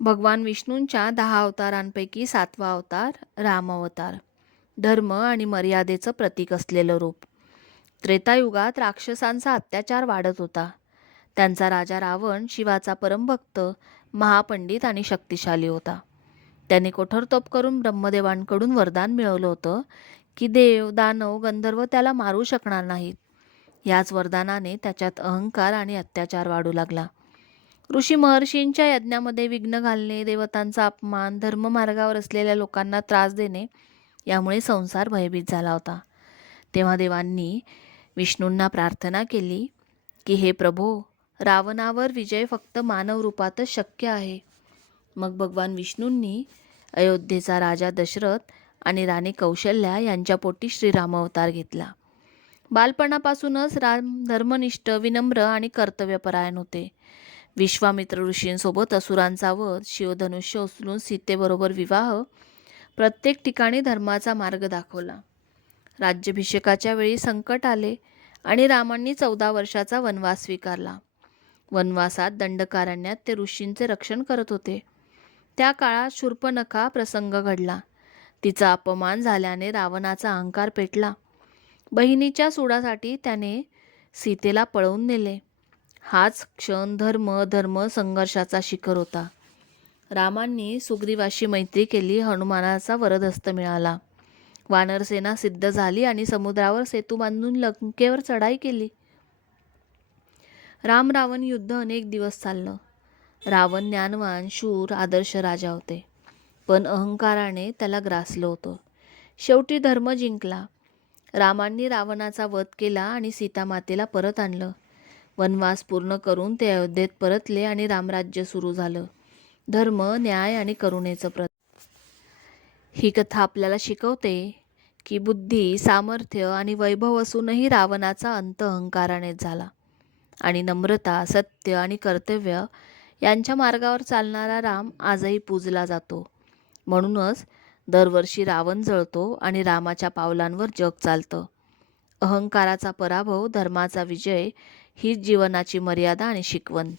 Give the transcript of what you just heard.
भगवान विष्णूंच्या 10 अवतारांपैकी 7वा अवतार राम अवतार. धर्म आणि मर्यादेचं प्रतीक असलेलं रूप. त्रेतायुगात राक्षसांचा अत्याचार वाढत होता. त्यांचा राजा रावण शिवाचा परमभक्त, महापंडित आणि शक्तिशाली होता. त्याने कठोर तप करून ब्रह्मदेवांकडून वरदान मिळवलं होतं की देव, दानव, गंधर्व त्याला मारू शकणार नाहीत. याच वरदानाने त्याच्यात अहंकार आणि अत्याचार वाढू लागला. ऋषी महर्षींच्या यज्ञामध्ये विघ्न घालणे, देवतांचा अपमान, धर्ममार्गावर असलेल्या लोकांना त्रास देणे यामुळे संसार भयभीत झाला होता. तेव्हा देवांनी विष्णूंना प्रार्थना केली की हे प्रभो, रावणावर विजय फक्त मानव रूपातच शक्य आहे. मग भगवान विष्णूंनी अयोध्येचा राजा दशरथ आणि राणी कौशल्या यांच्या पोटी श्रीराम अवतार घेतला. बालपणापासूनच राम धर्मनिष्ठ, विनम्र आणि कर्तव्यपरायण होते. विश्वामित्र ऋषींसोबत असुरांचा वध, शिवधनुष्य उचलून सीतेबरोबर विवाह, प्रत्येक ठिकाणी धर्माचा मार्ग दाखवला. राज्याभिषेकाच्या वेळी संकट आले आणि रामांनी 14 वर्षाचा वनवास स्वीकारला. वनवासात दंडकारण्यात ते ऋषींचे रक्षण करत होते. त्या काळात शूर्पणखा प्रसंग घडला. तिचा अपमान झाल्याने रावणाचा अहंकार पेटला. बहिणीच्या सुडासाठी त्याने सीतेला पळवून नेले. हाच क्षण धर्म संघर्षाचा शिखर होता. रामांनी सुग्रीवाशी मैत्री केली. हनुमानाचा वरदहस्त मिळाला. वानरसेना सिद्ध झाली आणि समुद्रावर सेतू बांधून लंकेवर चढाई केली. राम रावण युद्ध अनेक दिवस चाललं. रावण ज्ञानवान, शूर, आदर्श राजा होते, पण अहंकाराने त्याला ग्रासलं होतं. शेवटी धर्म जिंकला. रामांनी रावणाचा वध केला आणि सीतामातेला परत आणलं. वनवास पूर्ण करून ते अयोध्येत परतले आणि रामराज्य सुरू झालं. धर्म, न्याय आणि करुणेचं प्रतीक. ही कथा आपल्याला शिकवते की बुद्धी, सामर्थ्य आणि वैभव असूनही रावणाचा अंत अहंकारानेच झाला आणि नम्रता, सत्य आणि कर्तव्य यांच्या मार्गावर चालणारा राम आजही पूजला जातो. म्हणूनच दरवर्षी रावण जळतो आणि रामाच्या पावलांवर जग चालतं. अहंकाराचा पराभव, धर्माचा विजय हीच जीवनाची मर्यादा आणि शिकवण.